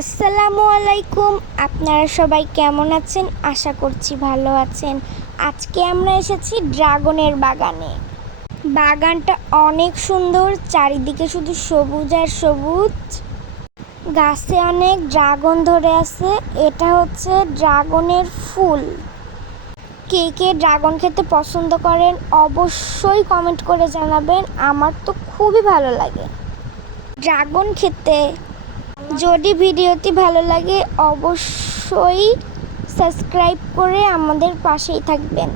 আসসালামু আলাইকুম। আপনারা সবাই কেমন আছেন? আশা করছি ভালো আছেন। আজকে আমরা এসেছি ড্রাগনের বাগানে। বাগানটা অনেক সুন্দর, চারিদিকে শুধু সবুজ আর সবুজ। গাছে অনেক ড্রাগন ধরে আছে। এটা হচ্ছে ড্রাগনের ফুল। কে কে ড্রাগন খেতে পছন্দ করেন অবশ্যই কমেন্ট করে জানাবেন। আমার তো খুবই ভালো লাগে ড্রাগন খেতে। যদি ভিডিওটি ভালো লাগে অবশ্যই সাবস্ক্রাইব করে আমাদের পাশেই থাকবেন।